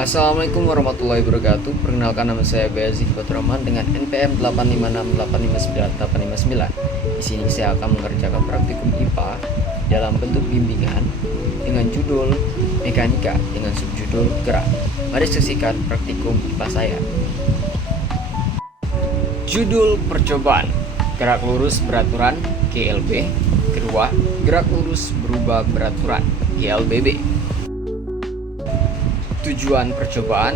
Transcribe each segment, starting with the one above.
Assalamualaikum warahmatullahi wabarakatuh. Perkenalkan, nama saya Bayazi Faturrahman dengan NPM 856859859. Di sini saya akan mengerjakan praktikum IPA dalam bentuk bimbingan dengan judul Mekanika dengan subjudul Gerak. Mari saksikan praktikum IPA saya. Judul percobaan: gerak lurus beraturan GLB. Kedua, gerak lurus berubah beraturan GLBB. Tujuan percobaan: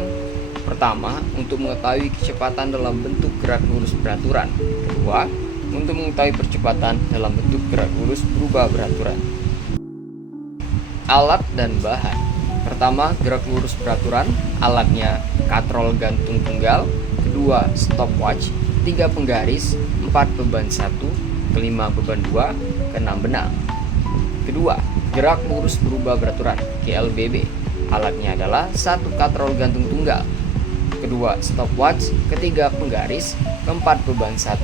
pertama, untuk mengetahui kecepatan dalam bentuk gerak lurus beraturan. Kedua, untuk mengetahui percepatan dalam bentuk gerak lurus berubah beraturan. Alat dan bahan: pertama, gerak lurus beraturan, alatnya katrol gantung tunggal. Kedua, stopwatch. 3 penggaris, 4 beban 1, kelima beban 2, keenam benang. Kedua, gerak lurus berubah beraturan GLBB. Alatnya adalah 1 katrol gantung tunggal. Kedua, stopwatch. Ketiga, penggaris. Keempat, beban 1,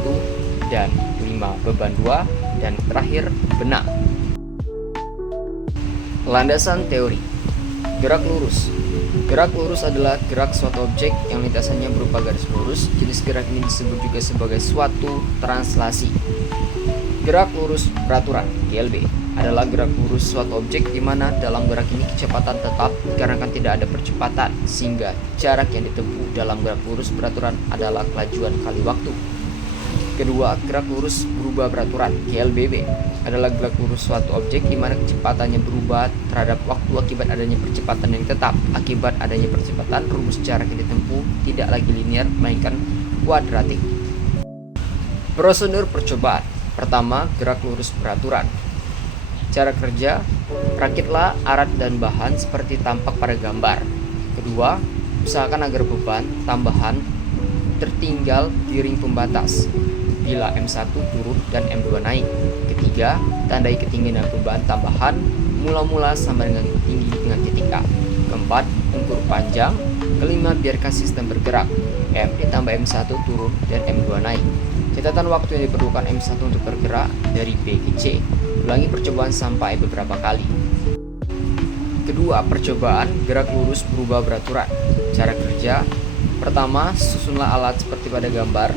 dan 5 beban 2, dan terakhir benang. Landasan teori: gerak lurus. Gerak lurus adalah gerak suatu objek yang lintasannya berupa garis lurus. Jenis gerak ini disebut juga sebagai suatu translasi. Gerak lurus beraturan GLB adalah gerak lurus suatu objek di mana dalam gerak ini kecepatan tetap dikarenakan tidak ada percepatan, sehingga jarak yang ditempuh dalam gerak lurus beraturan adalah kelajuan kali waktu. Kedua, gerak lurus berubah beraturan GLBB adalah gerak lurus suatu objek di mana kecepatannya berubah terhadap waktu akibat adanya percepatan yang tetap. Akibat adanya percepatan, rumus jarak yang ditempuh tidak lagi linear melainkan kuadratik. Prosedur percobaan: pertama, gerak lurus beraturan. Cara kerja: rakitlah alat dan bahan seperti tampak pada gambar. Kedua, usahakan agar beban tambahan tertinggal di ring pembatas bila M1 turun dan M2 naik. Ketiga, tandai ketinggian beban tambahan mula-mula sama dengan tinggi dengan titik A. Keempat, ukur panjang. Kelima, biarkan sistem bergerak. M ditambah M1 turun dan M2 naik. Catatan waktu yang diperlukan M1 untuk bergerak dari B ke C. Ulangi percobaan sampai beberapa kali. Kedua, percobaan gerak lurus berubah beraturan. Cara kerja: pertama, susunlah alat seperti pada gambar.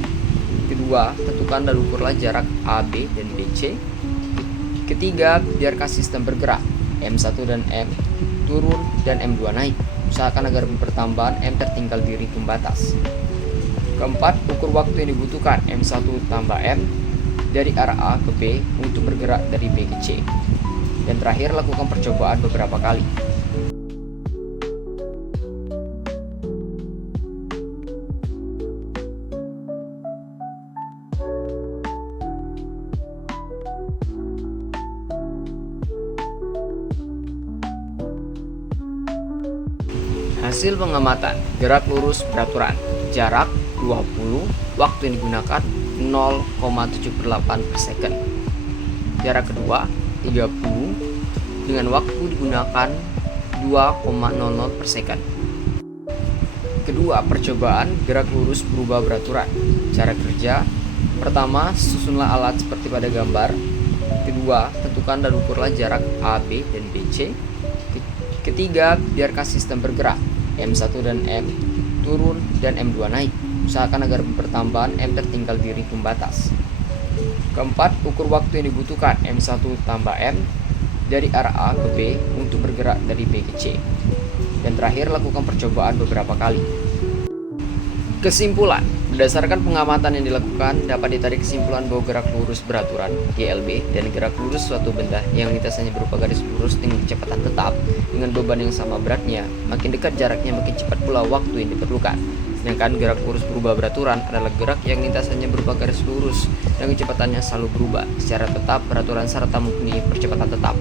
Kedua, tentukan dan ukurlah jarak AB dan BC. Ketiga, biarkan sistem bergerak. M1 dan M turun dan M2 naik. Usahakan agar pertambahan M tertinggal di ring pembatas. Keempat, ukur waktu yang dibutuhkan M1 tambah M dari arah A ke B untuk bergerak dari B ke C. Dan terakhir, lakukan percobaan beberapa kali. Hasil pengamatan: gerak lurus beraturan, jarak 20, waktu yang digunakan 0,78 per second. Jarak kedua 30 dengan waktu digunakan 2,00 per second. Kedua, percobaan gerak lurus berubah beraturan. Cara kerja: pertama, susunlah alat seperti pada gambar. Kedua, tentukan dan ukurlah jarak AB dan BC. Ketiga, biarkan sistem bergerak. M1 dan M turun dan M2 naik. Usahakan agar pertambahan M tertinggal di ring pembatas. Keempat, ukur waktu yang dibutuhkan M1 tambah M dari arah A ke B untuk bergerak dari B ke C. Dan terakhir, lakukan percobaan beberapa kali. Kesimpulan: berdasarkan pengamatan yang dilakukan, dapat ditarik kesimpulan bahwa gerak lurus beraturan GLB dan gerak lurus suatu benda yang lintasannya berupa garis lurus dengan kecepatan tetap dengan beban yang sama beratnya, makin dekat jaraknya makin cepat pula waktu yang diperlukan. Sedangkan gerak lurus berubah beraturan adalah gerak yang lintasannya berupa garis lurus dan kecepatannya selalu berubah secara tetap beraturan serta mempunyai percepatan tetap.